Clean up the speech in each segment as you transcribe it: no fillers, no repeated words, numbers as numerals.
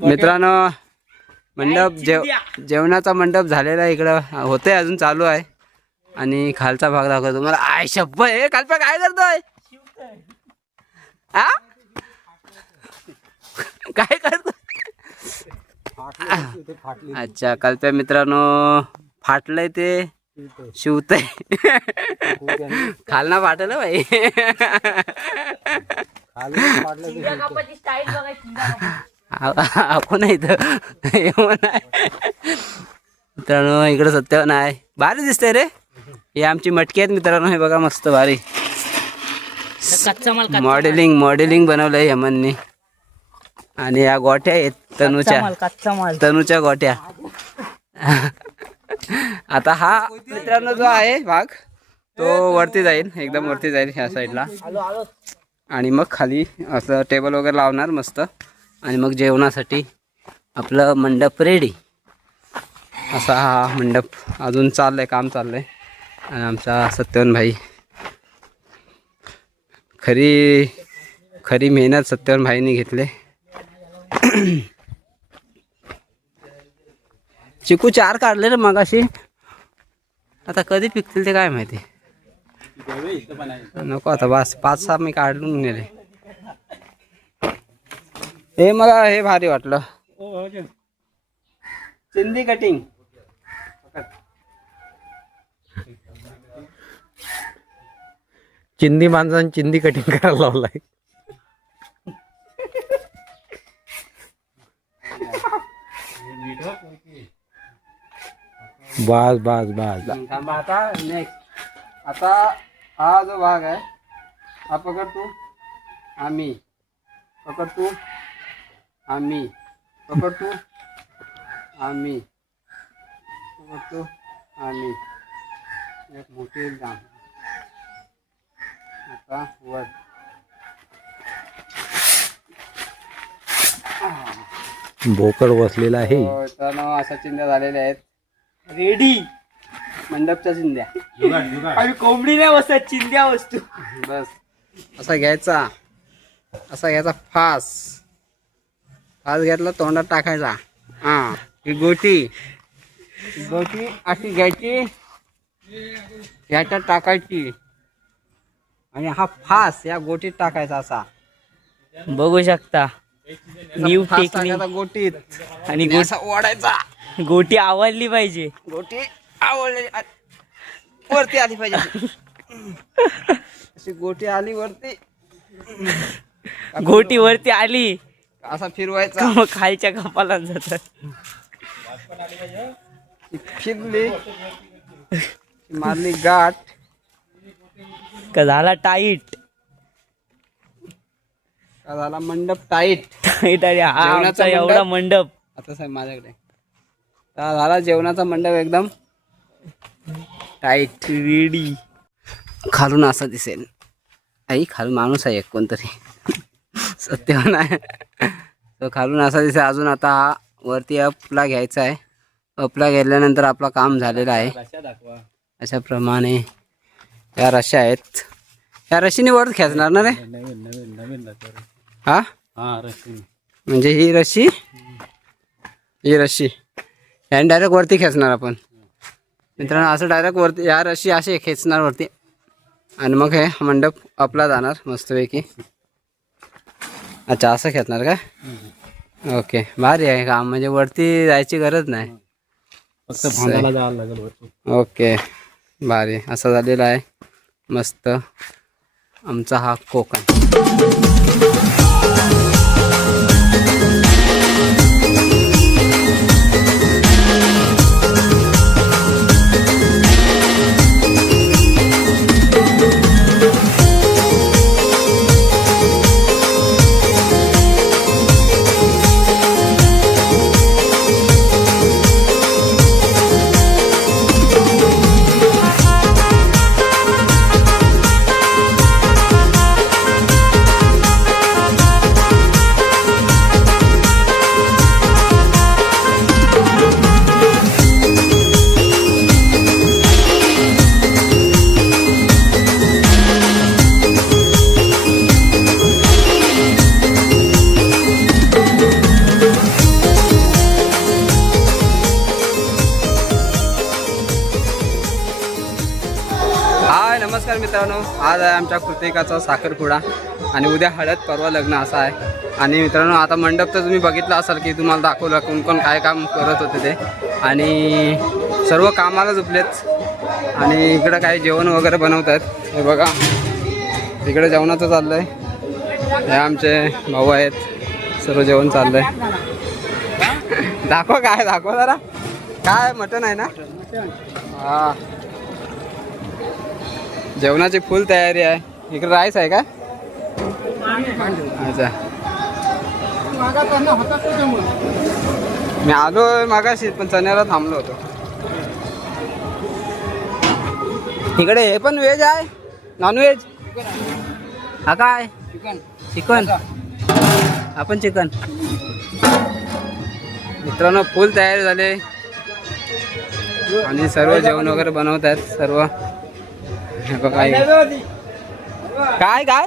मित्रांनो मंडप जेवणाचा मंडप झालेला आहे, इकडं होतंय, अजून चालू आहे. आणि खालचा भाग दाखवतो तुम्हाला. आय शप्प हे कालप्या काय करतोय? आ काय करतोय? अच्छा कालप्या मित्रांनो फाटलंय ते शिवतय. खालना फाटलं भाई. आपण इथं मित्रांनो इकडे सत्यवान आहे. भारी दिसतंय रे. हे आमची मटकी आहेत मित्रांनो. हे बघा मस्त भारी मॉडेलिंग बनवलंय यमननी. आणि या गोट्या आहेत तनूच्या गोट्या. आता हा मित्रांनो जो आहे भाग तो वरती जाईल, एकदम वरती जाईल ह्या साईडला. आणि मग खाली असं टेबल वगैरे लावणार मस्त. आणि मग जेवणासाठी आपलं मंडप रेडी. असा हा मंडप अजून चाललंय, काम चाललंय. आणि आमचा सत्यवान भाई खरी मेहनत सत्यवान भाईने घेतले. चिकू 4 काढले रे मगाशी. आता कधी पिकतील ते काय माहिती. नको आता बस 5-6 मी काढून नेले. हे मला हे भारी वाटलं. चिंदी कटिंग. चिंदी माणसाने चिंदी कटिंग करायला लावलाय. बस. थांबा आता नेक्स्ट. आता हा जो भाग आहे हा पकड तू, आम्ही पकड तू, आम्ही पकड तू, आम्ही पकड तू, आम्ही. एक मोठी जाम आता वर. बोकड बसलेला आहे. तर अशा चिंध्या झालेल्या आहेत रेडी. मंडपच्या चिंध्या. आम्ही कोंबडी नाही बसत, चिंध्या वस्तू. बस असा घ्यायचा फास घेतला, तोंडात टाकायचा. हा ही गोटी अशी घ्यायची, ह्याच्यात टाकायची. आणि हा फास या गोटीत टाकायचा. असा बघू शकता न्यू टेक्निक. गोटीत आणि असा ओढायचा. गोटी आवडली पाहिजे. गोटी आवडली वरती आली पाहिजे. अशी गोटी आली वरती, गोटी वरती आली असा फिरवायचा. मग खालच्या कपाला जातात. फिरली मारली गाठ का झाला टाईट. का झाला मंडप टाईट. अरे हा आमचा एवढा मंडप. आता साहेब माझ्याकडे का झाला जेवणाचा मंडप एकदम टाईट रेडी. खालून असं दिसेल. आई खालून माणूस आहे एक कोणतरी. सत्यवान आहे तो. खालून असा दिसेल. अजून आता हा वरती अपला घ्यायचा आहे. अपला घेतल्यानंतर आपलं काम झालेलं आहे. अशा प्रमाणे या रश्या आहेत. या रशीने वर खेचणार ना रे. हा म्हणजे ही रशी ह्याने डायरेक्ट वरती खेचणार आपण मित्रांनो. असं डायरेक्ट वरती या रशी असे खेचणार वरती. आणि मग हे मंडप आपला जाणार मस्तपैकी. अच्छा असं खेचणार का. ओके भारी आहे काम. म्हणजे वरती जायची गरज नाही, फक्त भांडायला जायला लागेल वरती. ओके भारी. असं झालेलं आहे मस्त आमचा हा कोकण. मित्रांनो, आज आहे आमच्या कृतिकाचा साखरपुडा आणि उद्या हळद परवा लग्न असं आहे. आणि मित्रांनो आता मंडप तर तुम्ही बघितला असाल की तुम्हाला दाखवलं कोण कोण काय काम करत होते ते. आणि सर्व कामाला झोपलेत आणि इकडं काही जेवण वगैरे बनवत आहेत. हे बघा इकडे जेवणाचं चाललं आहे. हे आमचे भाऊ आहेत, सर्व जेवण चाललं आहे. दाखवा काय दाखवा जरा. काय मटण आहे ना? हा, जेवणाची फुल तयारी आहे. इकडे राईस आहे का? अच्छा, मी आलो मागाशी पण चण्याला थांबलो होतो. इकडे हे पण व्हेज आहे, नॉनव्हेज. हा काय? चिकन. आपण चिकन. मित्रांनो फुल तयारी झाले आणि सर्व जेवण वगैरे बनवत आहेत सर्व. हे बघा काय काय.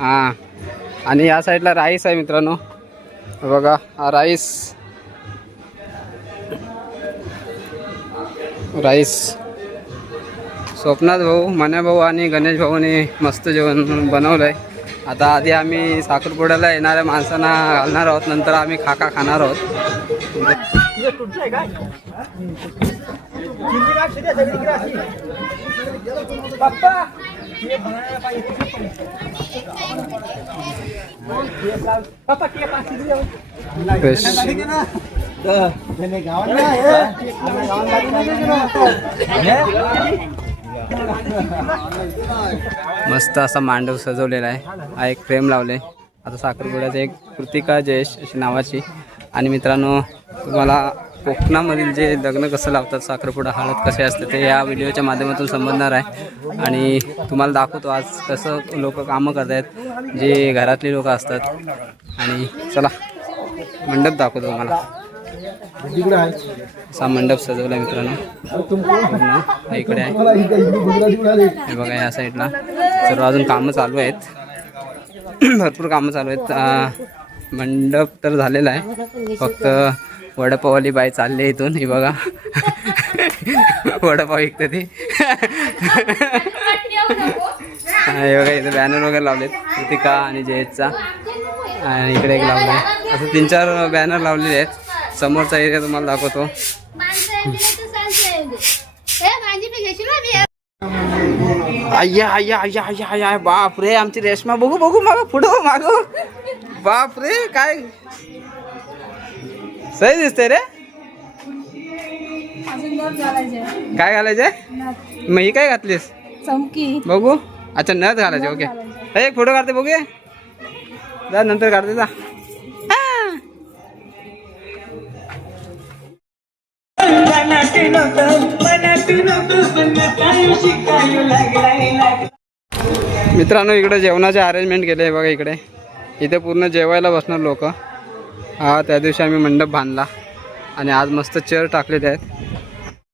हां, आणि या साईडला राईस आहे मित्रांनो. हे बघा हा राईस. स्वप्नाथ भाऊ, मन्या भाऊ आणि गणेश भाऊने मस्त जेवण बनवलं आहे. आता आधी आम्ही साखरपुड्याला येणाऱ्या माणसांना घालणार आहोत, नंतर आम्ही खाका खाणार आहोत. मस्त असा मांडव सजवलेला आहे. हा एक फ्रेम लावले. आता साखरपुड्याचं एक कृतिका जयेश अशी नावाची. आणि मित्रांनो तुम्हाला कोकणामधील जे लग्न कसं लावतात, साखरपुडा हळद कसे असते ते या व्हिडिओच्या माध्यमातून समजणार आहे. आणि तुम्हाला दाखवतो आज कसं लोक कामं करत आहेत, जे घरातली लोक असतात. आणि चला मंडप दाखवतो तुम्हाला. असा मंडप सजवला मित्रांनो. इकडे आहे हे बघा, या साईडला सर्व अजून कामं चालू आहेत. भरपूर कामं चालू आहेत. मंडप तर झालेला आहे, फक्त वडापाववाली बाई चालली इथून. ही बघा वडापाव विकते ती. हे बघा इथे बॅनर वगैरे लावलेत कृतिका आणि जयेशचा. आणि इकडे एक लावला आहे. असं 3-4 बॅनर लावलेले आहेत. समोरचा एरिया तुम्हाला दाखवतो. अय्या अय्या अय्या अय्या अय्या, बाप रे आमची रेशमा. बघू बघू मागं पुढं मागं. बाप रे काय सही दिसते रे. काय घालायचंय मग? ही काय घातलीस? चमकी. बघू. अच्छा नथ घालायचे. ओके, एक फोटो काढते बघूया. जा नंतर काढते जा. मित्रांनो इकडे जेवणाचे अरेंजमेंट केले बघा. इथे पूर्ण जेवायला बसणार लोक. हा, त्या दिवशी आम्ही मंडप बांधला आणि आज मस्त चेअर टाकलेले आहेत.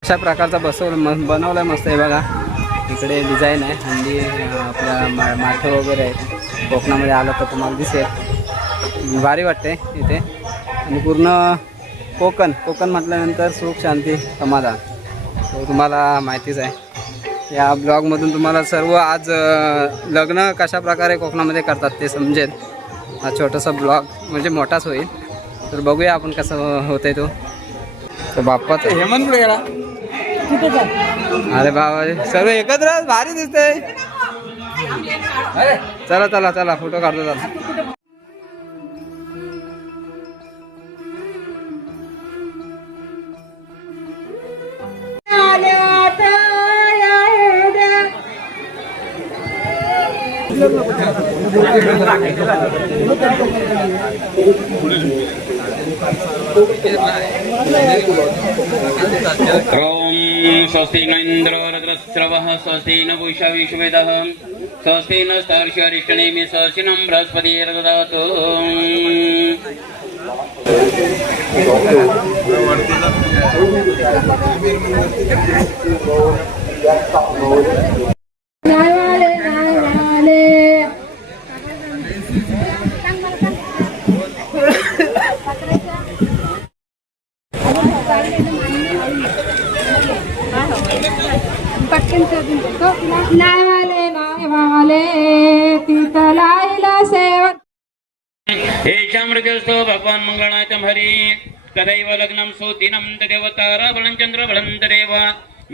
अशा प्रकारचा बनवला आहे मस्त. आहे बघा इकडे डिझाईन आहे. हंडी आपल्या माठे वगैरे आहेत. कोकणामध्ये आलं तर तुम्हाला दिसेल. भारी वाटते इथे. आणि पूर्ण कोकण म्हटल्यानंतर सुख, शांती, समाधान तो तुम्हाला माहितीच आहे. या ब्लॉगमधून तुम्हाला सर्व आज लग्न कशा प्रकारे कोकणामध्ये करतात ते समजेल. हा छोटासा ब्लॉग म्हणजे मोठाच होईल. तर बघूया आपण कसं होतंय तो. तर बाप्पाचं हेमंत पुढे गेला. अरे बाबा सर्व एकत्र भारी दिसतंय. चला चला चला फोटो काढतो. चला स्वस्ति न इंद्रो रुद्रस्रवः स्वस्ति न पूषा विश्ववेदः स्वस्ति न स्तर्षरिष्टनेमि स्वस्ति न बृहस्पतिर्ददातु. पटकन शोधून देतो. नावाले नावाले तिथलाईला सेवक हे शामृत्यस्तो भगवान मंगळायतम हरी तदैव लग्नं सुदिनं तदेव तारा बलं चंद्र बलं तदेव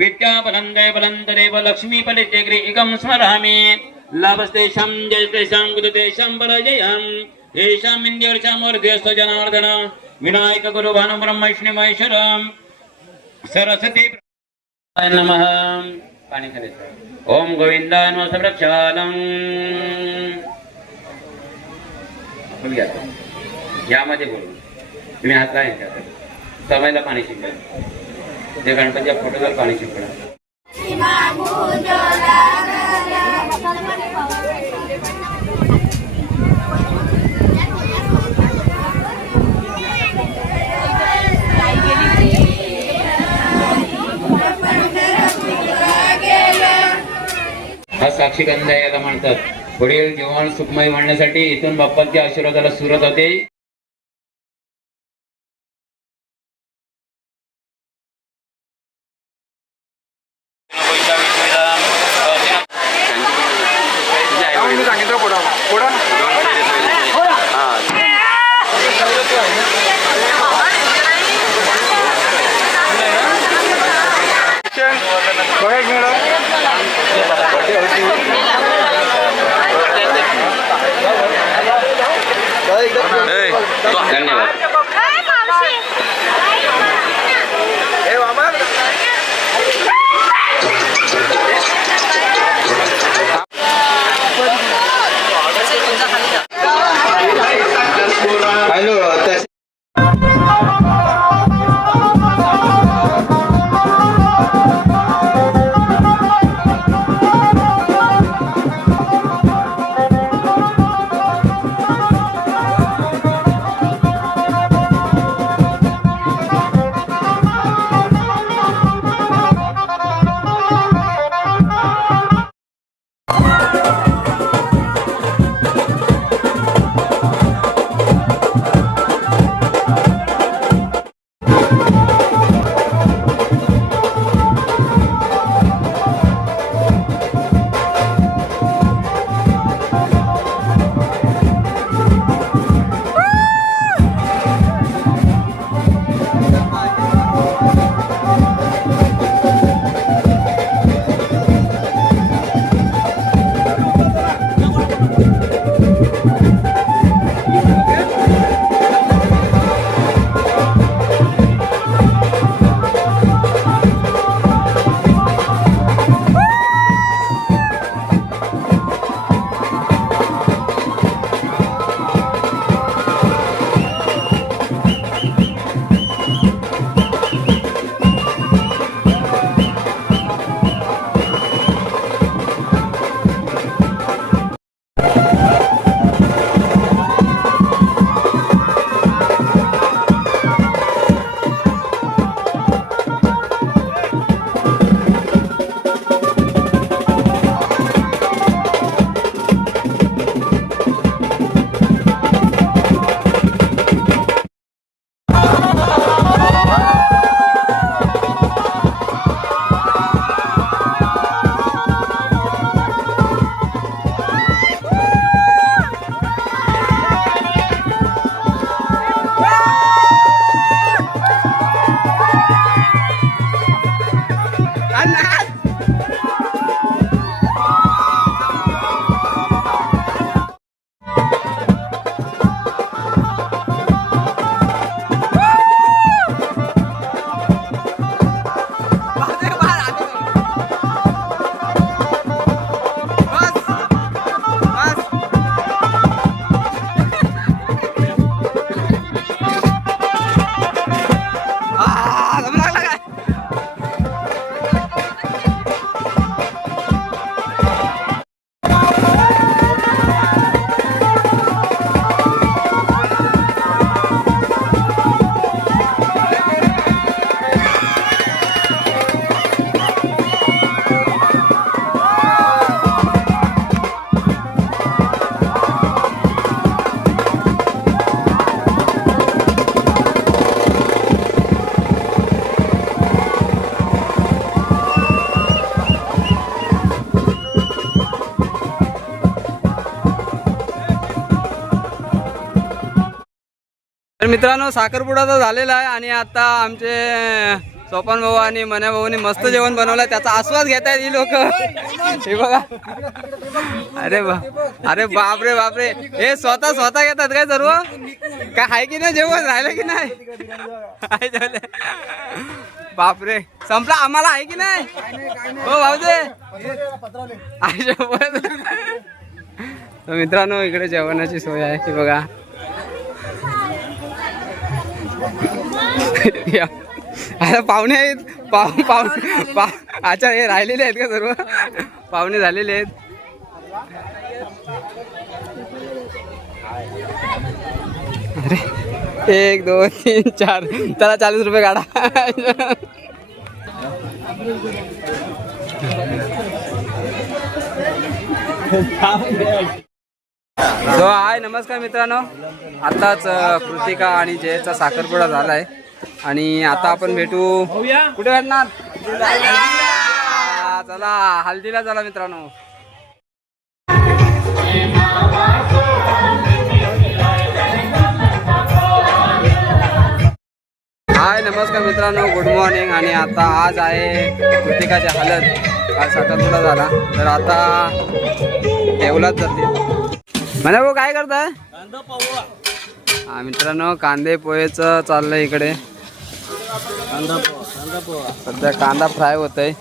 विद्या बलं दय बलं तदेव लक्ष्मी फलिते गृहिकं स्मरामि लाभस्तेषां जयस्तेषां गुरुतेषां बलजयं येषां इन्द्रियर्षां मूर्ध्यस्थ जनार्दन विनायक गुरु भानु ब्रह्म विष्णु महेश्वरं सरस्वती नमः. पाणी करायचं. ओम गोविंदाय नमः प्रक्षालनं. बोलूया यामध्ये बोलू. तुम्ही हात काय सवयला पाणी शिंपडा. जे गणपतीच्या फोटोवर पाणी शिंपडा. हा साक्षीगंध याला म्हणतात. पुढील जीवन सुखमय म्हणण्यासाठी इथून बाप्पाच्या आशीर्वादाला सुरुवात होते. धन्यवाद. मित्रांनो साखरपुडा तर झालेला आहे आणि आता आमचे सोपान भाऊ आणि मन्या भाऊनी मस्त जेवण बनवलंय, त्याचा आस्वाद घेतायत ही लोक. हे बघा, अरे बापरे बापरे, हे स्वतः घेतात काय सर्व? काय आहे की नाही जेवण, राहिलं की नाही? बापरे, संपला, आम्हाला आहे की नाही? हो भाऊजे, तर मित्रांनो इकडे जेवणाची सोय आहे की बघा. आता पाहुणे आहेत, अच्छा हे राहिलेले आहेत का सर्व? पाहुणे झालेले आहेत. अरे 1 2 3 4, चला 40 रुपये काढा. तो हाय, नमस्कार मित्रांनो. आताच कृतिका आणि जयचा साखरपुडा झाला आहे आणि आता आपण भेटू. कुठे भेटणार? चला हल्दीला चला मित्रांनो. हाय नमस्कार मित्रांनो, गुड मॉर्निंग. आणि आता आज आहे कृतिकाची हळद. काल साखरपुडा झाला तर आता देवलाच जाते. म्हणा भाऊ काय करताय? हा मित्रांनो, कांदे पोहेचं चाललंय इकडे. सध्या कांदा फ्राय होत आहे.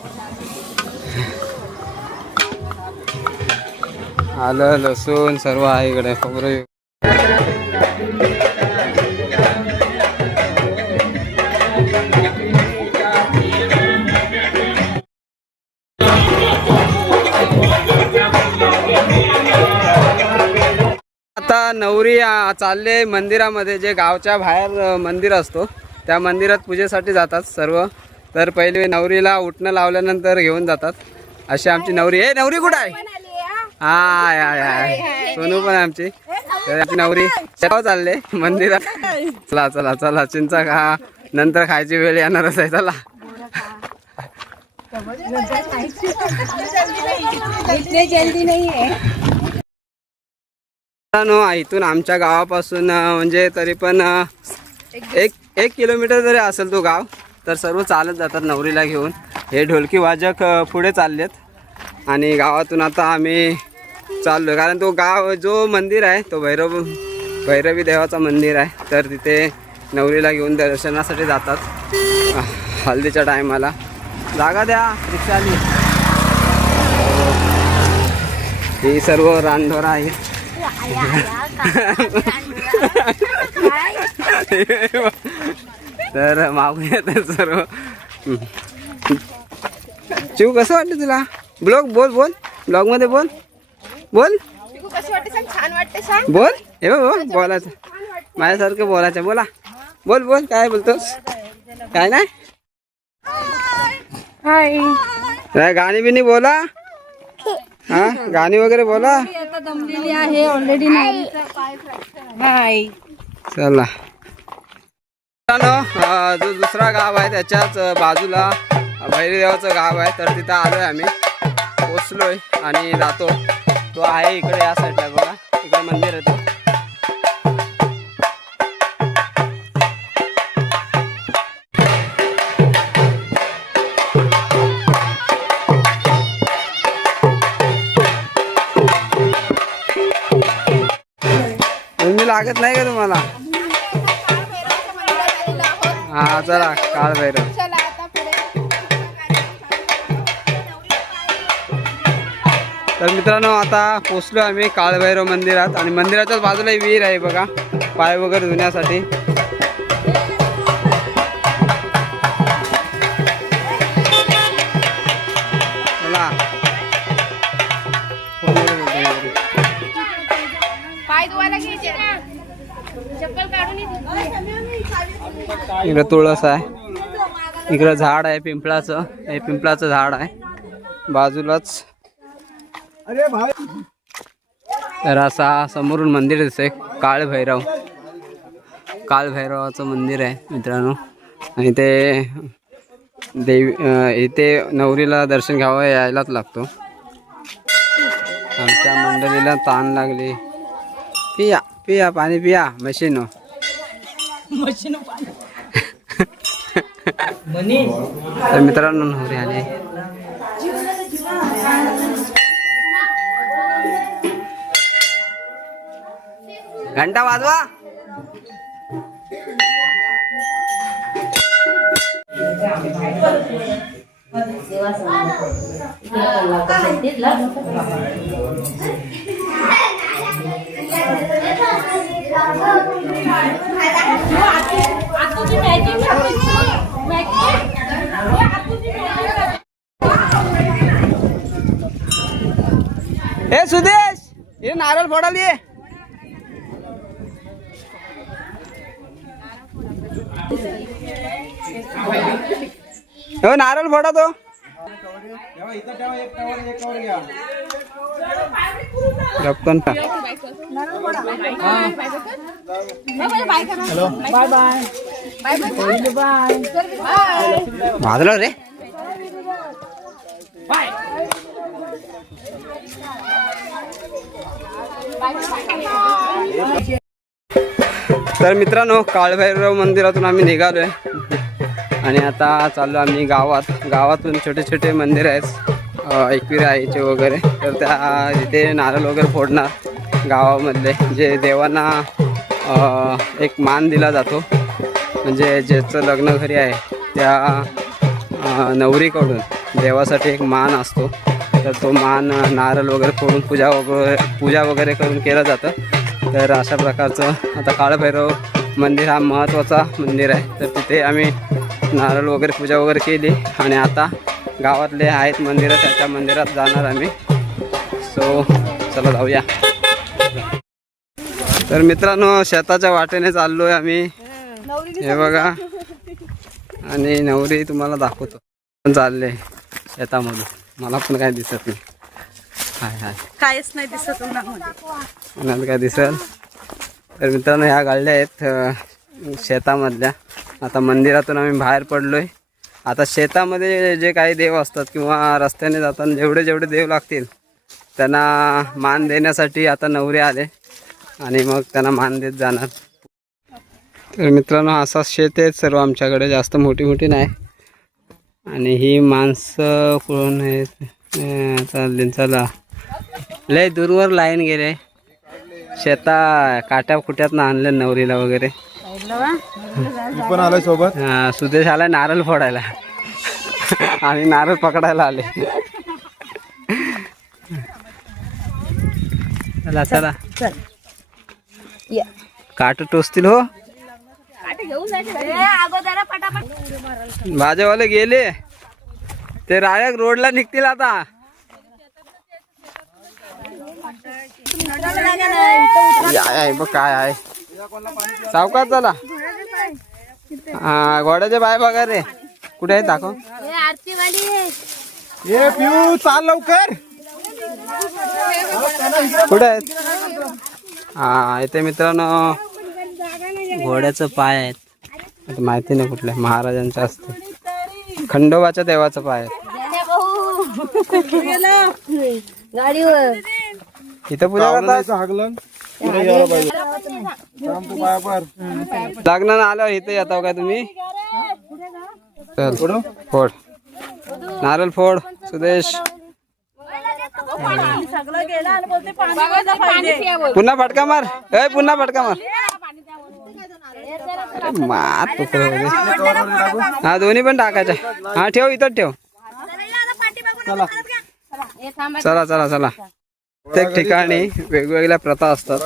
आलं लसूण सर्व आहे इकडे. खोबरं आता नवरी चालले मंदिरामध्ये. जे गावच्या बाहेर मंदिर असतो त्या मंदिरात पूजेसाठी जातात सर्व. तर पहिले नवरीला उठणं लावल्यानंतर घेऊन जातात. अशी आमची नवरी. ए नवरी कुठं आहे? हाय सोनू पण आमची. तर आमची नवरी चालले मंदिरात. चला चला चला, चिंचा खा, नंतर खायची वेळ येणारच आहे. चला इथून आमच्या गावापासून म्हणजे तरी पण एक किलोमीटर जरी असेल तो गाव. तर सर्व चालत जातात नवरीला घेऊन. हे ढोलकी वाजक पुढे चाललेत आणि गावातून आता आम्ही चाललो. कारण तो गाव जो मंदिर आहे तो भैरवी देवाचा मंदिर आहे. तर तिथे नवरीला घेऊन दर्शनासाठी जातात हल्दीच्या टायमाला. जागा द्या रिक्षा आली. ही सर्व रानढोरा आहे. तर मागूया तर सर्व. चिव कसं वाटतं तुला? ब्लॉग बोल ब्लॉग मध्ये बोल बोल बोल. हे बघ बोलायचं, माझ्यासारखं बोलायचं. बोला बोल काय बोलतोस? काय नाही गाणी बिनी बोला. हा गाणी वगैरे बोला. आता दमलेली आहे ऑलरेडी. चला जो दुसरा गाव आहे त्याच्याच बाजूला भैरदेवाचं गाव आहे. तर तिथं आलोय आम्ही, पोचलोय आणि जातो. तो आहे इकडे या साईडला बघा, इकडे मंदिर आहे तो. लागत नाही का तुम्हाला? हा चला काळ भैरव. तर मित्रांनो आता पोचलो आम्ही काळभैरव मंदिरात. आणि मंदिराच्याच बाजूला विहीर आहे बघा, पाय वगैरे धुण्यासाठी. चला इकडे तुळस आहे, इकडे झाड आहे पिंपळाचं. हे पिंपळाचं झाड आहे बाजूलाच. तर असा समोरून मंदिर दिसतंय काळभैरवाचं मंदिर आहे मित्रांनो. आणि ते इथे नवरीला दर्शन घ्यावं यायलाच लागतो. आमच्या मंडळीला ताण लागली. पिया पाणी पिया मशीन. तर मित्रांनो नवरी आले. घंटा वाजवा. ए सुदेश ये नारळ फोडाली ये. हो नारळ फोडा तो. गप्पन का भाजलं रे. तर मित्रांनो काळभैरव मंदिरातून आम्ही निघालोय आणि आता चाललो आम्ही गावात. गावातून छोटे छोटे मंदिर आहेत एकविराईचे वगैरे. तर त्या इथे नारळ वगैरे फोडणार गावामधले जे देवांना एक मान दिला जातो. म्हणजे ज्याचं लग्न घरी आहे त्या नवरीकडून देवासाठी एक मान असतो. तर तो मान नारळ वगैरे फोडून पूजा वगैरे करून केलं जातं. तर अशा प्रकारचं आता काळभैरव मंदिर हा महत्त्वाचा मंदिर आहे. तर तिथे आम्ही नारळ वगैरे पूजा वगैरे केली आणि आता गावातले आहेत मंदिरं त्याच्या मंदिरात जाणार आम्ही. सो चला जाऊया. तर मित्रांनो शेताच्या वाटेने चाललो आहे आम्ही. हे बघा आणि नवरी तुम्हाला दाखवतो. पण चालले शेतामधून. मला पण काय दिसत नाही. हाय हाय काहीच नाही दिसत उन्हामध्ये. उन्हात काय दिसल. तर मित्रांनो ह्या गाड्या आहेत शेतामधल्या. आता मंदिरातून आम्ही बाहेर पडलोय. आता शेतामध्ये जे काही देव असतात किंवा रस्त्याने जाताना जेवढे देव लागतील त्यांना मान देण्यासाठी आता नवरे आले आणि मग त्यांना मान देत जाणार. तर मित्रांनो असा शेत आहेत सर्व आमच्याकडे. जास्त मोठी नाही. आणि ही माणसं कोण आहेत चालले. चला लय दूरवर लाईन गेले. शेता काट्या कुट्यातनं आणले नवरीला वगैरे. पण आलोय सोबत. सुदेश आलाय नारळ फोडायला आणि नारळ पकडायला आले. चला चला काट टोचतील हो. भाज्यावाले गेले ते रायक रोडला निघतील आता. बघ काय आहे सावकाश. चला हा घोड्याचे बाय बघा रे. कुठे आहे दाखव. ये पिऊ चाल लवकर. कुठे आहेत. हा इथे मित्रांनो घोड्याचं पाय आहेत. आता माहिती नाही कुठल्या महाराजांचं असतं. खंडोबाच्या देवाचं पाय आहे. गाडीवर इथं पूजा करतात. हागलं लग्नाला आल्यावर इथे येताव का तुम्ही. चल फोड नारळ फोड सुदेश. पुन्हा फटका मार. पुन्हा फटका मार. अरे मार हा दोन्ही पण टाकायच्या. हा ठेव इथं ठेव. चला चला चला. प्रत्येक ठिकाणी वेगवेगळ्या प्रथा असतात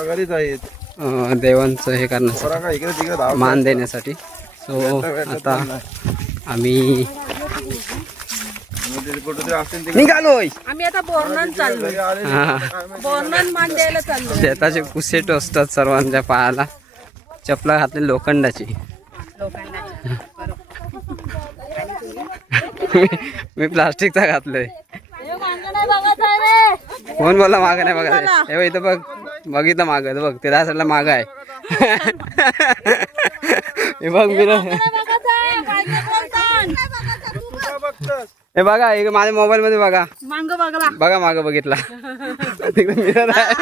देवांचं हे करण्यासाठी मान देण्यासाठी. सो आता आम्ही निघालोय. आम्ही आता बोरनन चाललो. बोरनन मान द्यायला चाललो. शेताचे कुसेट असतात सर्वांच्या पायाला. चपला घातली लोखंडाची. मी प्लास्टिकचा घातलोय. कोण बोला माग नाही बघा. हे इथं बघ बघितलं माग बघ ते त्या साईडला माग आहे. हे बघ मी हे बघा हे माझ्या मोबाईल मध्ये बघा. बघा माग बघितला. तिकडे मिरर आहे.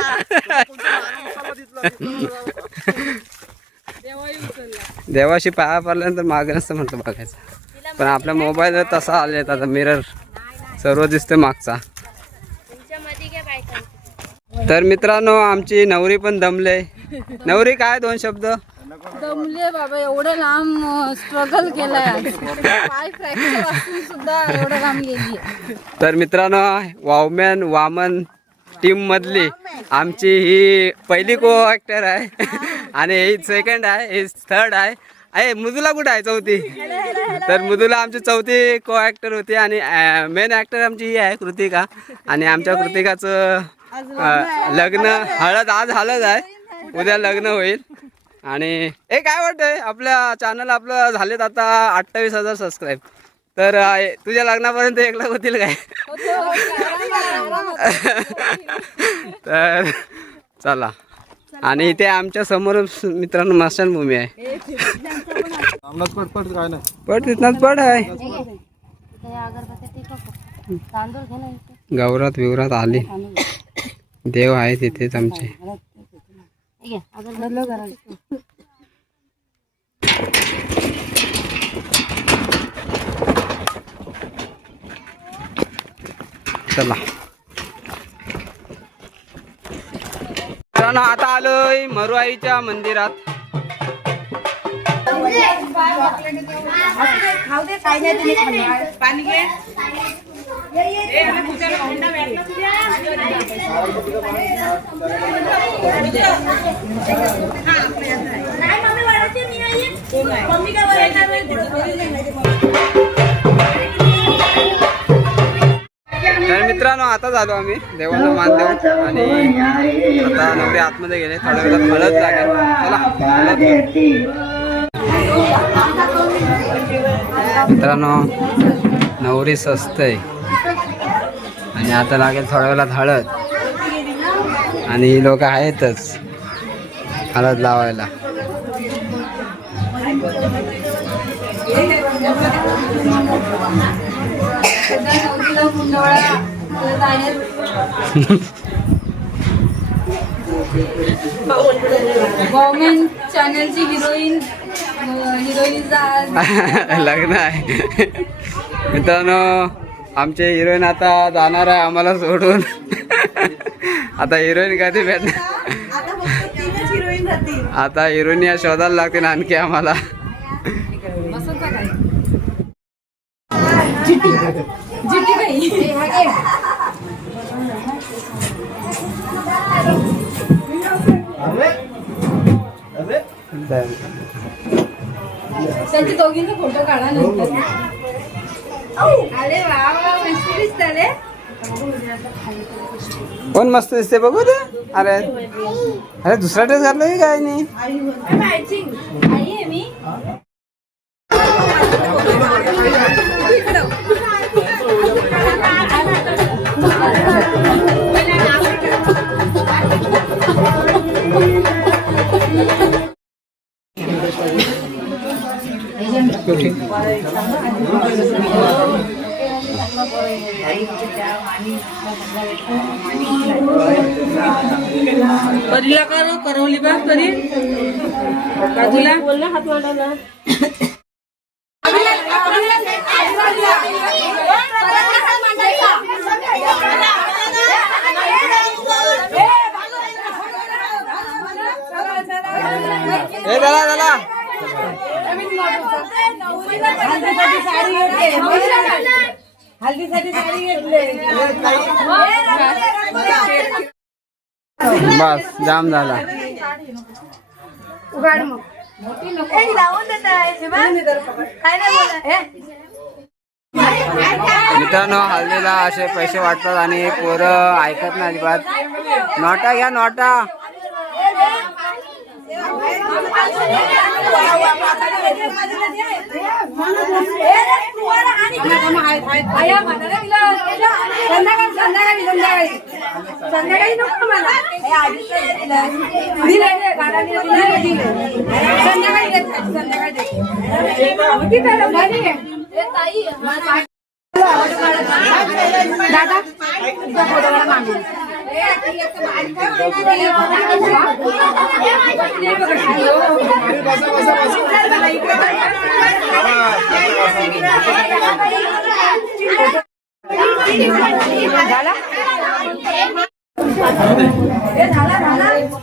देवाशी पाया पडल्यानंतर मागे नसतं म्हटलं बघायचं, पण आपल्या मोबाईलवर तसा आले आता मिरर सर्व दिसतं मागचा. तर मित्रांनो आमची नवरी पण दमले. नवरी काय 2 शब्द? दमले बाबा, एवढं लांब स्ट्रगल केलाय, पाय फ्रॅक्चर असून सुद्धा एवढं लांब गेली. तर मित्रांनो वामन टीम मधली आमची ही पहिली को ऍक्टर आहे आणि ही सेकंड आहे, ही थर्ड आहे. अरे मृदुला कुठं आहे? चौथी. तर मृदुला आमची चौथी को ऍक्टर होती आणि मेन ऍक्टर आमची ही आहे कृतिका. आणि आमच्या कृतिकाचं लग्न हळद आहे, उद्या लग्न होईल. आणि काय वाटतंय आपल्या चॅनल आपलं झालेत आता 28,000 सबस्क्राईब. तर तुझ्या लग्नापर्यंत 1 लाख होतील काय? तर चला. आणि इथे आमच्या समोर मित्रांनो मशानभूमी आहे. पट तिथं पड आहे. गौरात विवरात आली, देव आहे तिथेच आमचे. चला मित्रांनो आता आलोय मरुआईच्या मंदिरात. तर मित्रांनो आता झालो आम्ही देवाला मान देऊ आणि आता नवरी आतमध्ये गेले. थोड्या वेळात हळद लागेल. चला मित्रांनो नवरी स्वस्त आहे आणि आता लागेल थोड्या वेळात हळद. आणि ही लोक आहेतच हळद लावायला. गव्हर्नमेंट चॅनलची हिरोईन लग्न आहे. मित्रांनो आमचे हिरोईन आता जाणार आहे आम्हाला सोडून. आता हिरोईन कधी भेटणार? आता हिरोईन या शोधायला लागतील आणखी आम्हाला. त्यांचे दोघींचा फोटो काढा नंतर. अरे वा मस्त दिसताले. कोण मस्त दिसते बघू ते. अरे अरे दुसरा ड्रेस घातला की काय नाही? आई आहे मी. करीला करो करवली बा करी बाजूला बोल ना हात वाढवला. हल्दीसाठी साडी घेतली. बस जाम झाला. उघाड मग लावून देत मित्रांनो हल्दीला असे पैसे वाटतात आणि पोरं ऐकत नाही अजिबात. नोटा घ्या नोटा. संध्याकाळी नको मला. दादा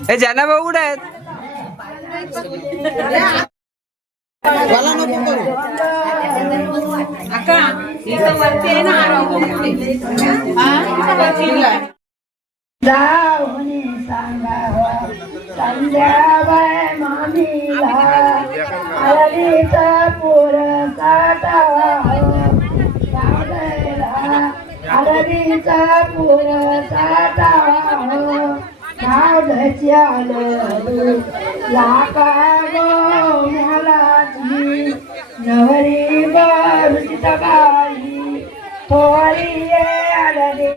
हे ज्यांना भाऊ कुठे आहेत? जाऊनी सांगावा संध्याबाई मामीला हळदीचा पूर साठावा हळदीचा पूर साठावा नागच्या लाका गोम्यालाची नवरी बरुचित बाई थोडी हळदी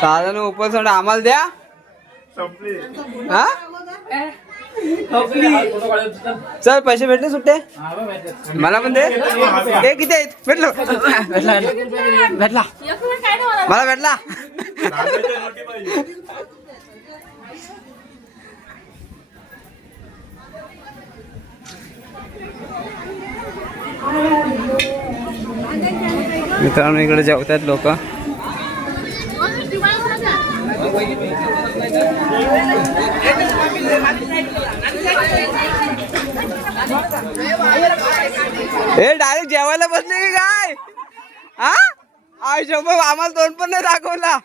साधन उपसंड आम्हाला द्या. हा चल पैसे भेटले सुट्टे मला पण दे. हे किती आहेत? भेटलो भेटला मला भेटला. मित्रांनो इकडे जेवतात लोक. हे डायरेक्ट जेवायला बसले की काय? हा आय शपथ आम्हाला तोंड पण नाही दाखवला.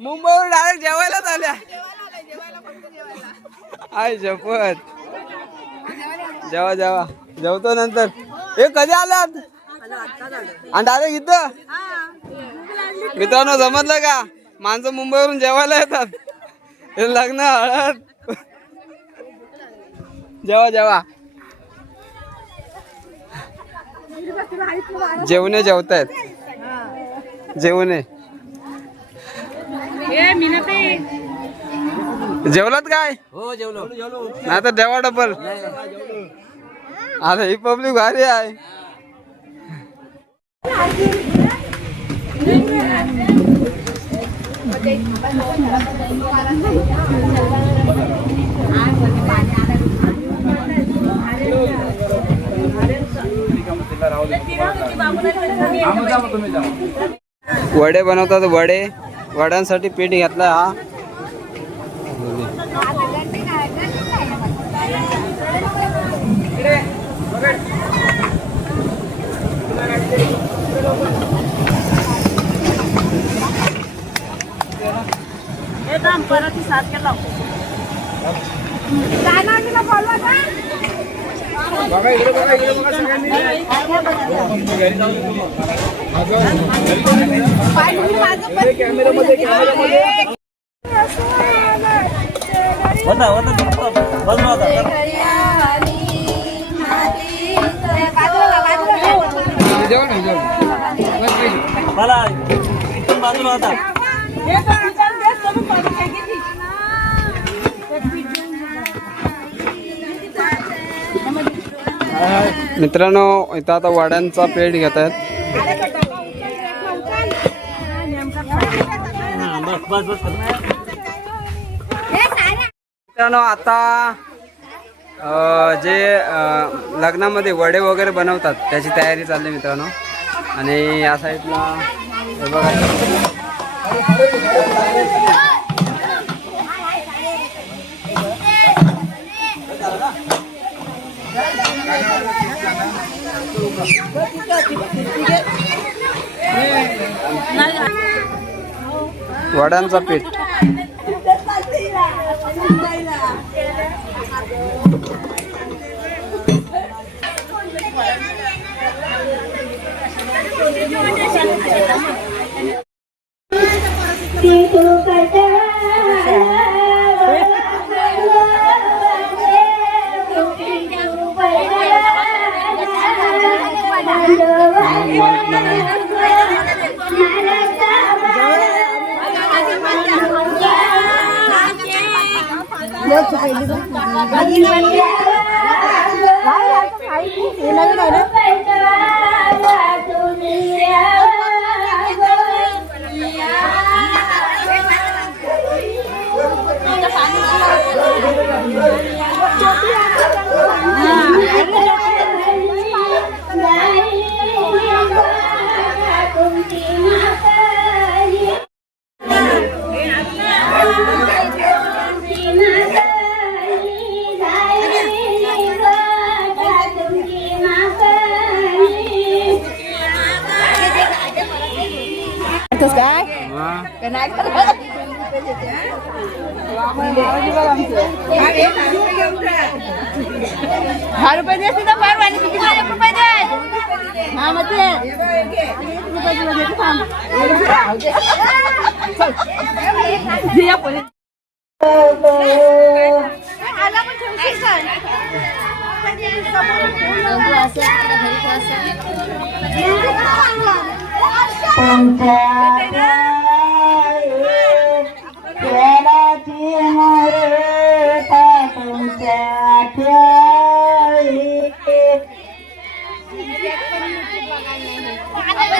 मुंबईवर डायरेक्ट जेवायलाच आल्या. आय शपथ जेवा जेवा जेवतो नंतर. हे कधी आलात? आणि डायरेक्ट इथं. मित्रांनो समजलं का? माणसं मुंबईवरून जेवायला येतात. हे लग्न हळद जेवा जेवा जेवणे जेवतायत. जेवणे जेवलात काय? हो जेवलो. नाही तर जेवा डबल. आता ही पब्लिक भारी आहे. वडे बनवतात. वडे वड्यांसाठी पीठ घेतला. हा मला बाजूला होता. मित्रांनो इथं आता वड्यांचा पेट घेत आहेत. मित्रांनो आता जे लग्नामध्ये वडे वगैरे बनवतात त्याची तयारी चालली मित्रांनो. आणि या साईडला हे बघा वड्यांचा पीठ.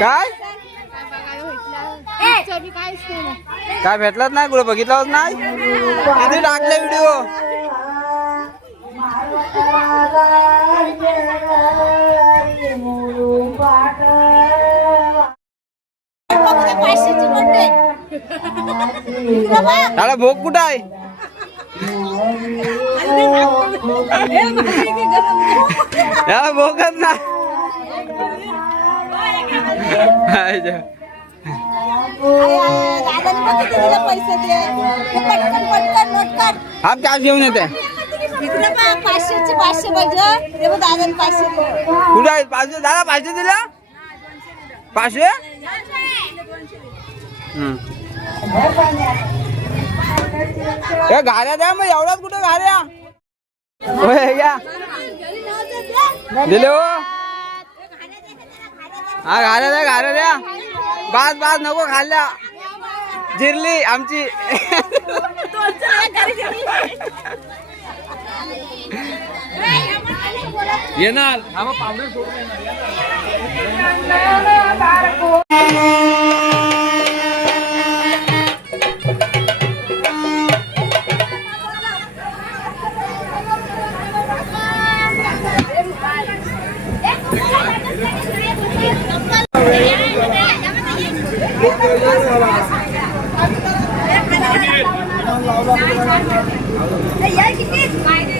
काय काय भेटलाच नाही कुठे बघितलाच नाही किती टाकले व्हिडिओ त्याला भोग कुठं आहे याला भोगच ना आप कॅश घेऊन येते पाचशेचे 500 पाहिजे दादा 500 कुठे आहे 500 दादा 500 दिला 500 हे घाऱ्या द्या मग एवढ्याच कुठं घाऱ्या घ्या दिले हो हा घाऱ्या द्या बास बास नको खाल्ल्या जिरली आमची येणार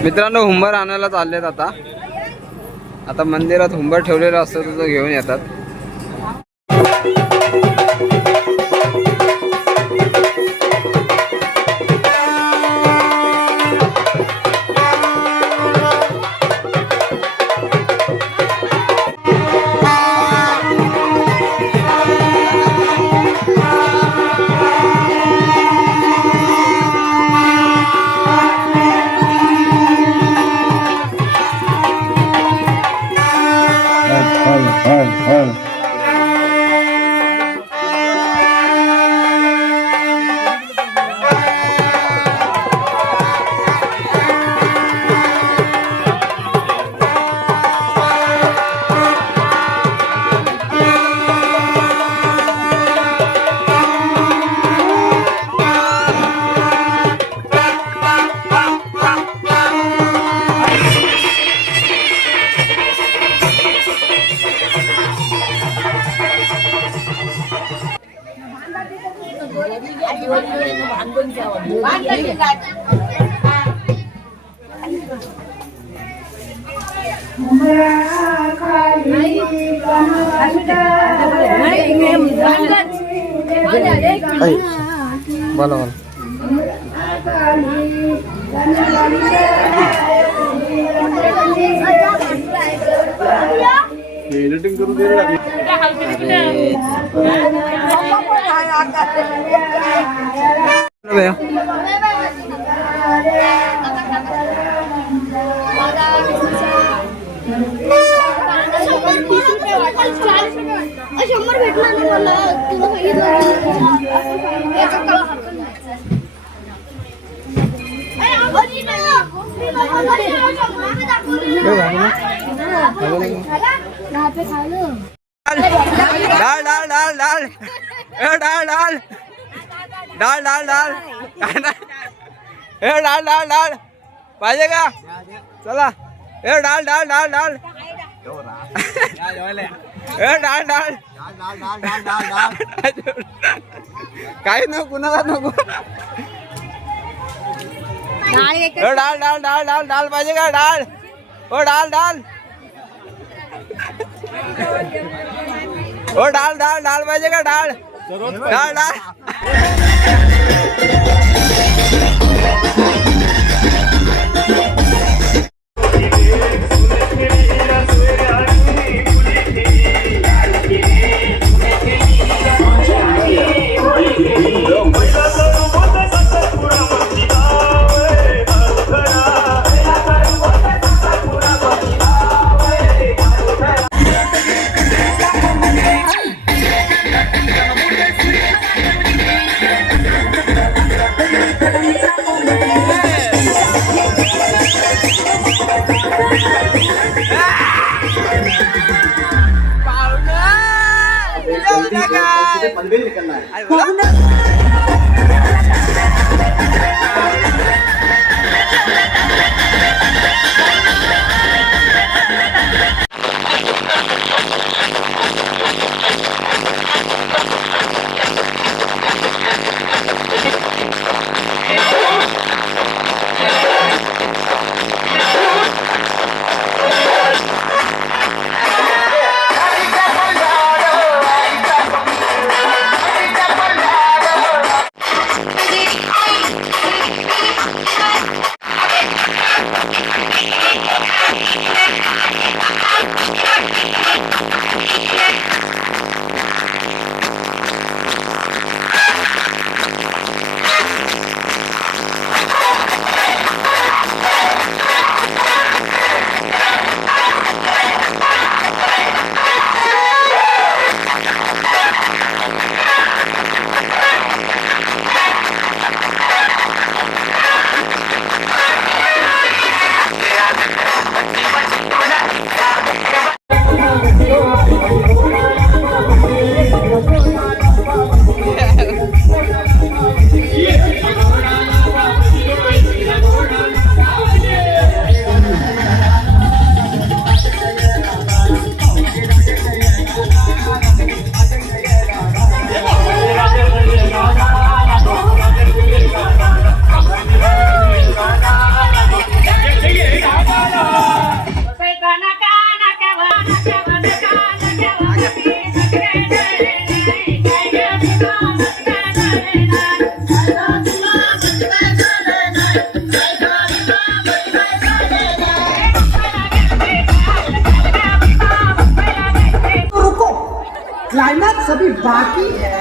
मित्रांनो हुंबर आणायला चाललेत आता मंदिरात हुंबर ठेवलेलं असतं तर तो घेऊन येतात बोला बोला एडिटिंग करून दे शंभर भेटला ना मला तुला सांगितलं डाळ डाळ डाळ डाळ ए डाळ डाळ डाळ डाळ डाळ ए डाळ डाळ डाळ पाहिजे का चला ए डाळ डाळ डाळ डाळ ए डाळ डाळ काही नको कुणाला नको ए डाळ डाळ डाळ डाळ डाळ पाहिजे का डाळ ओ डाळ डाळ ओ डाळ डाळ डाळ पाहिजे का डाळ डाळ डाळ क्लाइमैक्स अभी बाकी है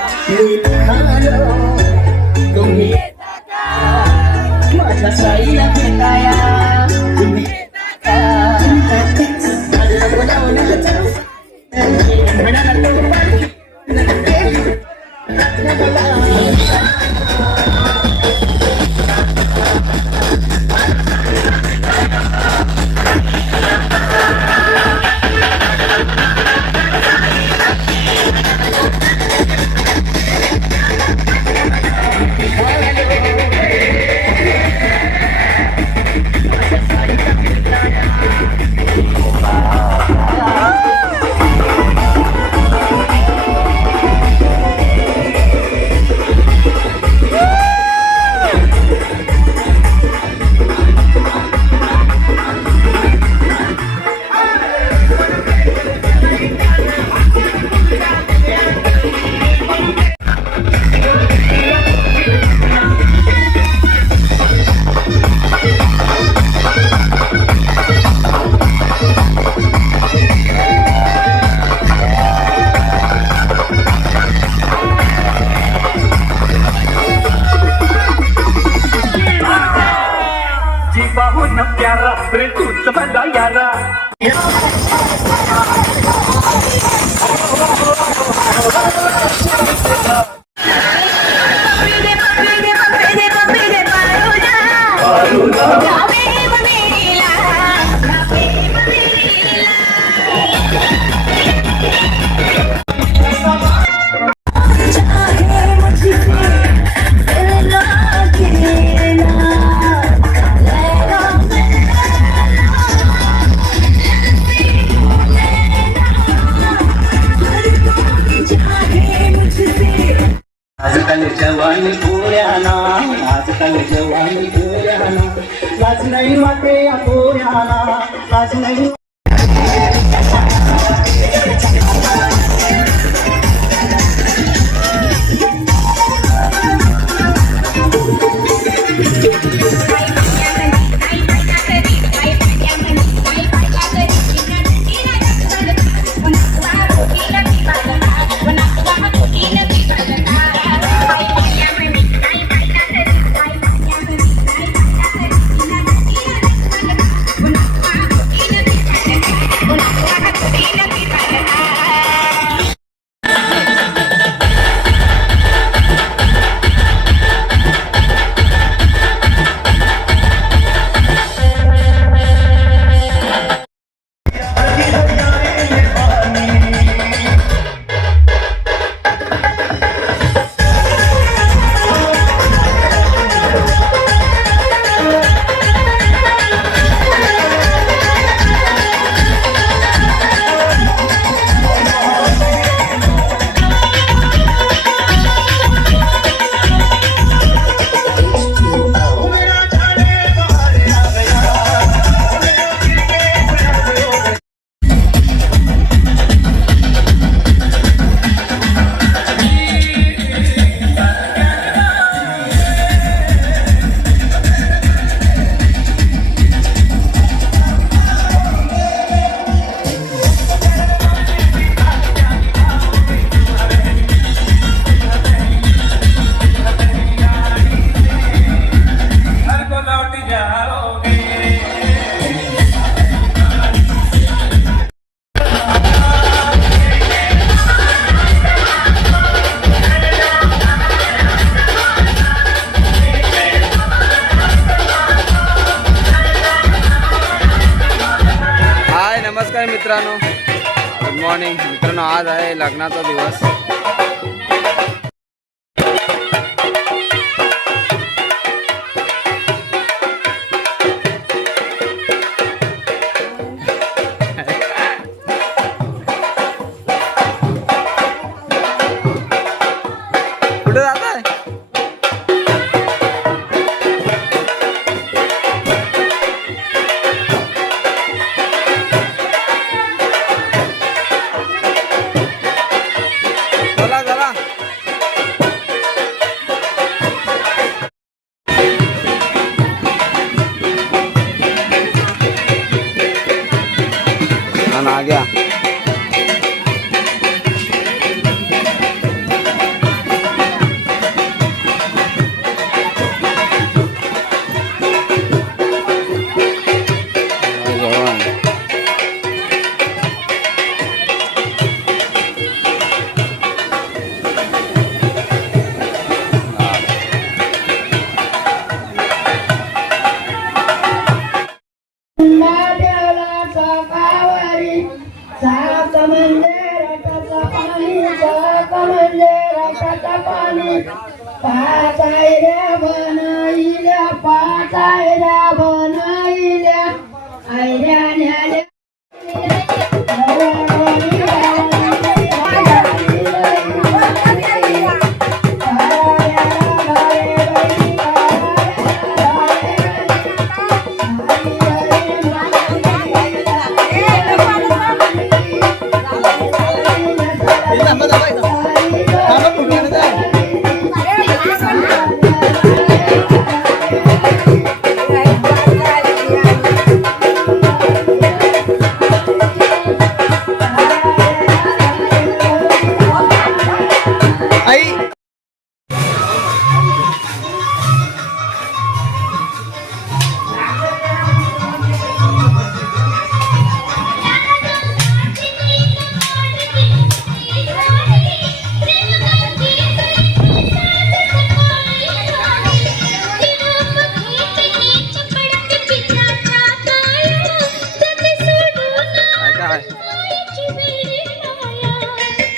जवानी पोऱ्याना आजकाल जवानी पोऱ्याना लाज नाही वाटे या पोऱ्याना लाज नाही नमस्कार मित्रांनो, गुड मॉर्निंग मित्रांनो. आज आहे लग्नाचा दिवस. कुठे जात आहे? आ गया. पाचायऱ्या बनइल्या पाचायऱ्या बनइल्या आयऱ्या न्याल्या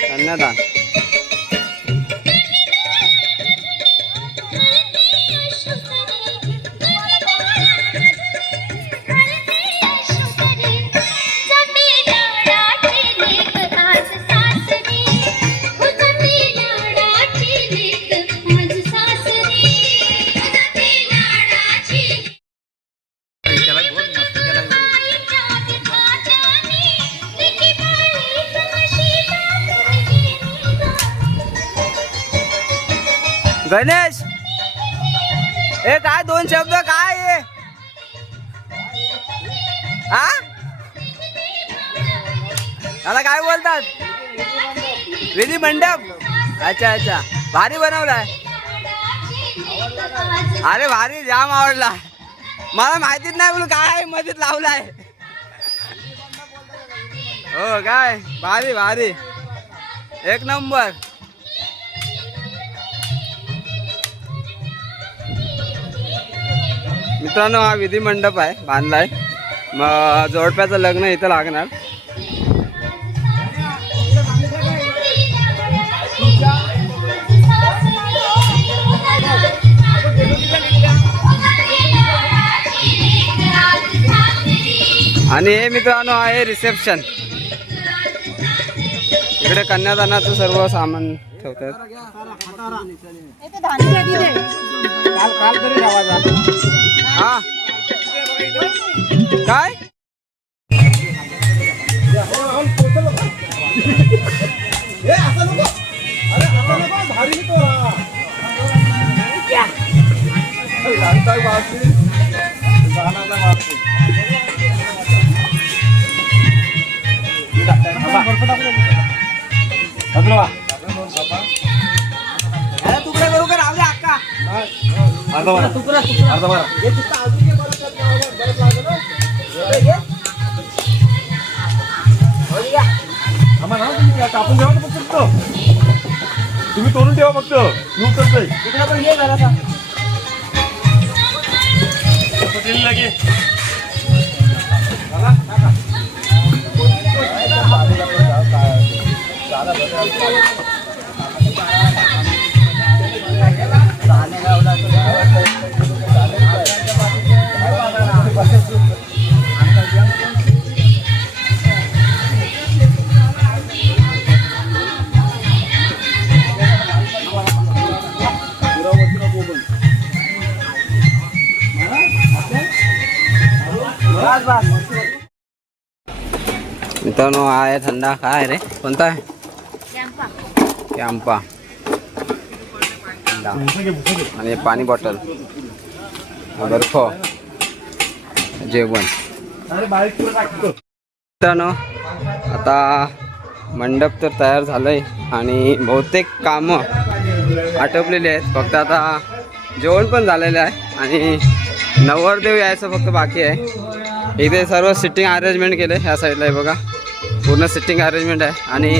कन्यादान. सासरी गणेश ए काय दोन शब्द काय आहे हा त्याला काय बोलतात विधी मंडप अच्छा अच्छा भारी बनवलाय अरे भारी जाम आवडला मला माहितीच नाही बोलू काय मध्येच लावलाय हो काय भारी भारी एक नंबर मित्रांनो हा विधी मंडप आहे बांधलाय मग जोडप्याचं लग्न इथं लागणार आणि हे मित्रांनो आहे रिसेप्शन इकडे कन्यादानाचं सर्व सामान ठेवतात हा काय तुकडे करू का राहू अक्का कापून ठेवा फक्त तुम्ही तोडून ठेवा फक्त मी उतरतोय तिकडे पण घे जरासा लगे मित्रांनो हा आहे थंडा काय रे कोणता आहे कॅम्पा थंडा आणि पाणी बॉटल बर्फ जेवण मित्रांनो आता मंडप तर तयार झालंय आणि बहुतेक कामं आटोपलेली आहेत फक्त आता जेवण पण झालेलं आहे आणि नवरदेव यायचं फक्त बाकी आहे इथे सर्व सिटिंग अरेंजमेंट केले ह्या साईडला आहे बघा पूर्ण सिटिंग अरेंजमेंट आहे आणि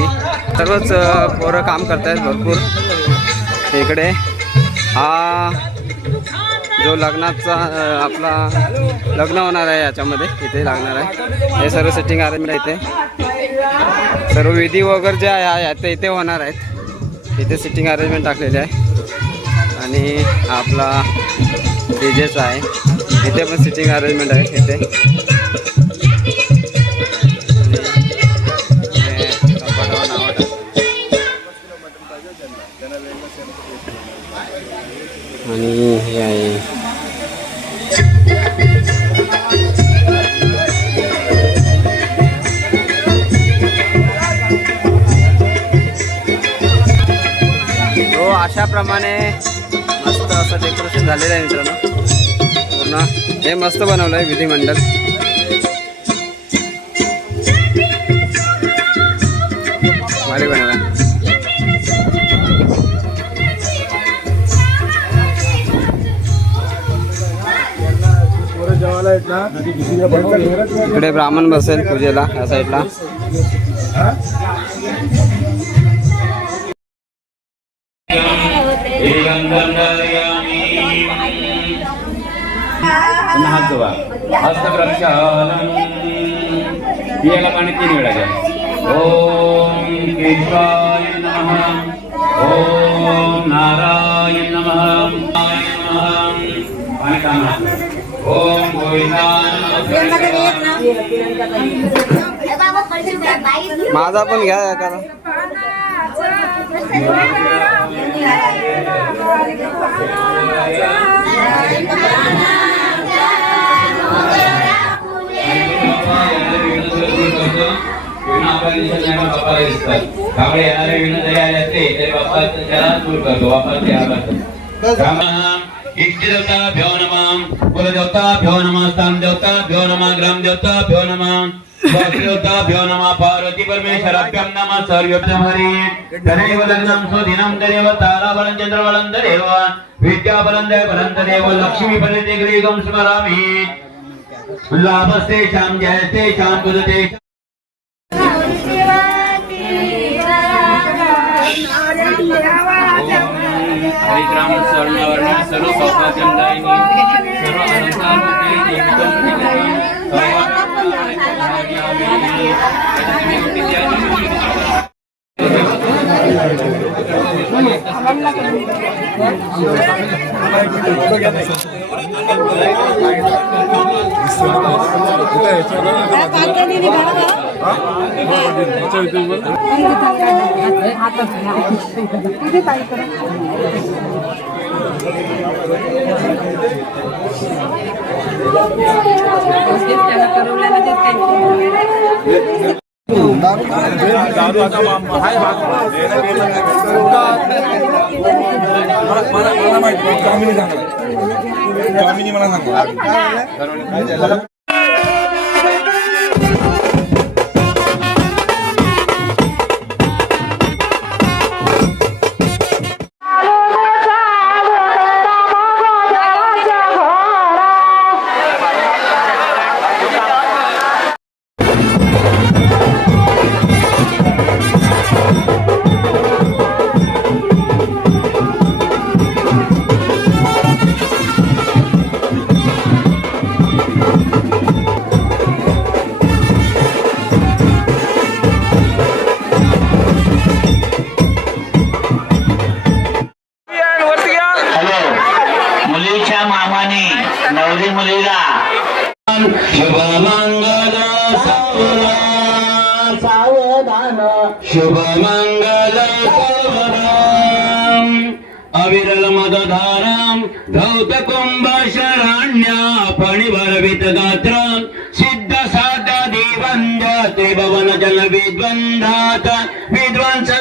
सर्वच पोरं काम करत आहेत भरपूर इकडे हा जो लग्नाचा आपला लग्न होणार आहे याच्यामध्ये इथे लागणार आहे हे सर्व सिटिंग अरेंजमेंट आहे इथे सर्व विधी वगैरे जे आहे इथे होणार आहेत इथे सिटिंग अरेंजमेंट टाकलेले आहे आणि आपला डीजेचा आहे इथे पण सिटिंग अरेंजमेंट आहे इथे आणि हे आहे तो अशाप्रमाणे मस्त असं डेकोरेशन झालेलं आहे मित्रांनो पूर्ण हे मस्त बनवलं आहे विधिमंडळ भारी बनवलं इकडे ब्राह्मण बसेल पूजेला या साईडला हात धुवा हस्तप्रक्षालन पियाला पाणी 3 वेळा घ्या ओम केशवाय नमः ओम नारायण नमः पाणी कामा ओम गोविंदाय माझा पण घ्या एखादा त्यामुळे येणारे विघ्न जरी आले असते तरी बाप्पा त्याला दूर करतो बाप्पा ते इष्टदेवताभ्यो नमः कुलदेवताभ्यो नमः स्थानदेवताभ्यो नमः ग्रामदेवताभ्यो नमः देवताभ्यो नमः पार्वती परमेश्वराभ्यां नमः सर्वभ्यं हरि तदेव लग्नं सुदिनं तदेव ताराबलं चन्द्रबलं तदेव विद्याबलं देवबलं तदेव लक्ष्मीफलिते गृहीतं स्मरामि लाभस्तेषां जयस्तेषां कुलतेषां हरिग्राम स्वर्णवर्ण सर्व सौभाग्यदायिनी सर्व अलंकार दारू आता हाय मला माहिती कामिनी मला सांगा मुलीच्या मामाने नवरी मुलीला शुभमंगल सावधान शुभमंगल अविरल मदधाराम धौत कुंभ शरण्या फणिभरवित गात्र सिद्ध साध्य दिवंद त्रिभुवन जल विद्वंदात विद्वांस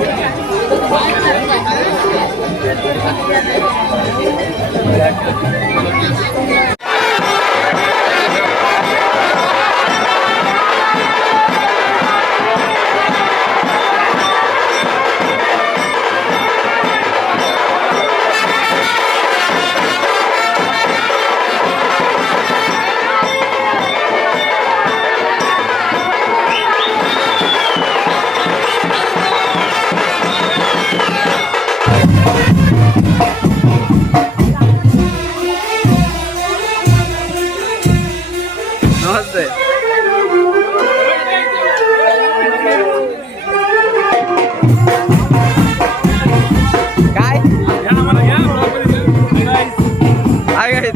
Thank you. नमस्ते. काय काय काय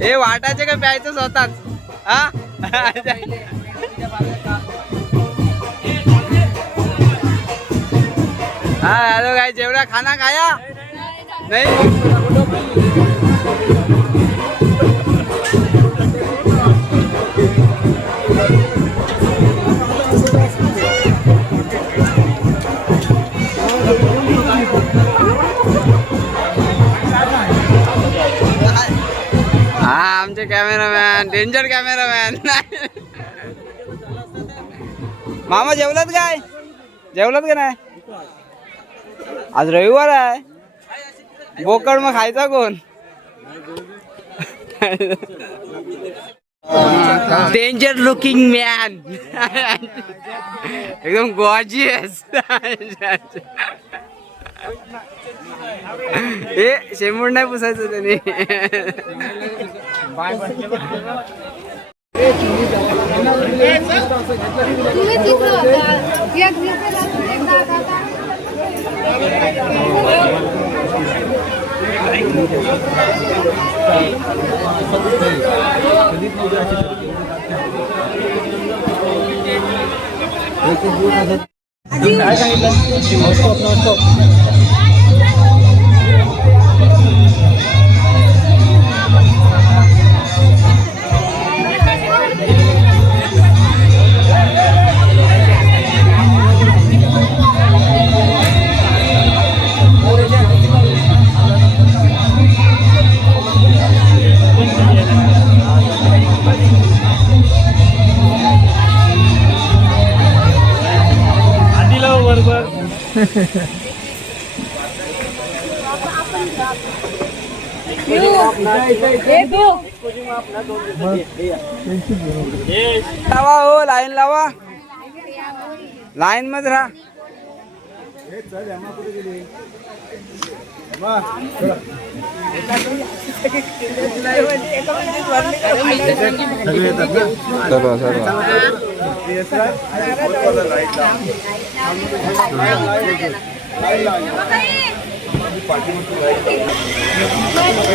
हे वाटायचे का प्यायचं स्वतःच हा हा हॅलो काय जेवढा खाना खाया नाही हा आमचे कॅमेरामॅन डेंजर कॅमेरामॅन मामा जेवलात काय जेवलात का नाही आज रविवार आहे बोकड मग खायचा कोण डेंजर लुकिंग मॅन एकदम गॉर्जियस हे शेंबूड नाही पुसायचं त्याने तुम्ही तिकडं होता. एक दिवस एकदा आता लावा हो लाईन लावा लाईन मध्ये राहा सर्व सर्व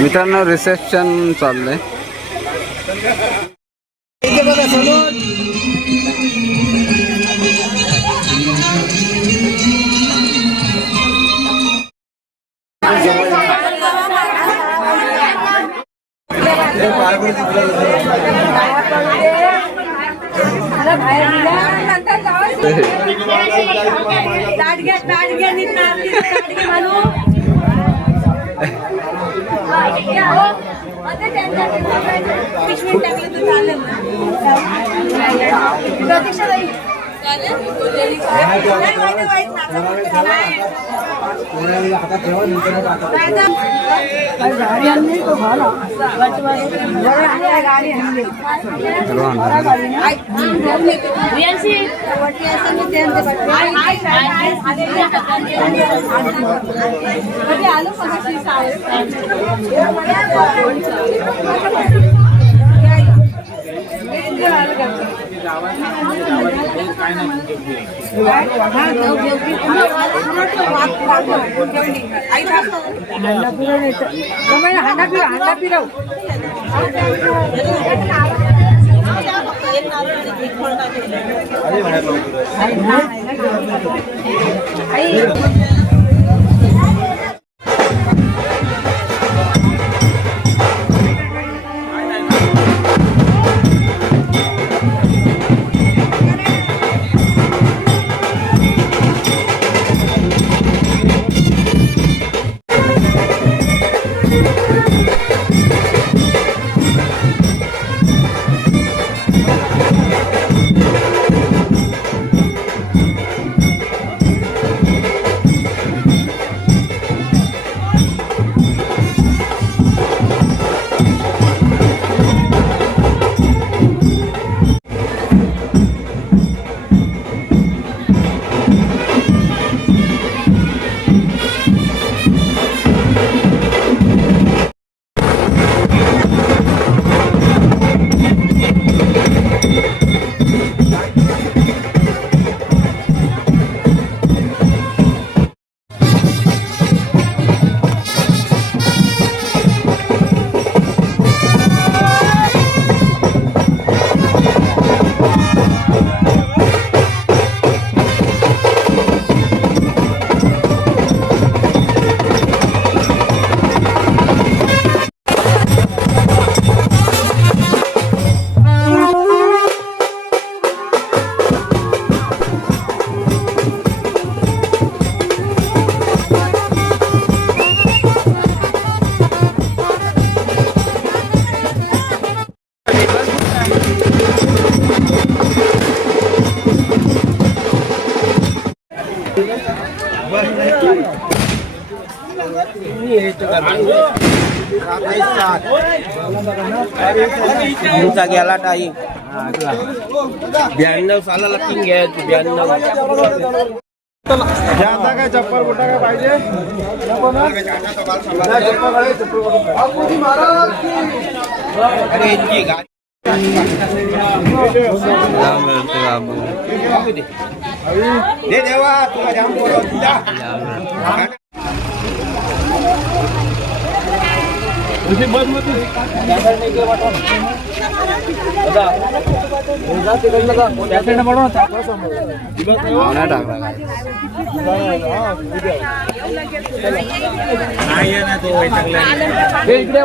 मित्रांनो रिसेप्शन चाललंय बाहेर तुमचा गेला टाईम 92 सालाला किंग घ्यायची 92 आता काय चप्पल कुठं काय पाहिजे अरे यांची गाडी दे देवा तुला जाम इकडे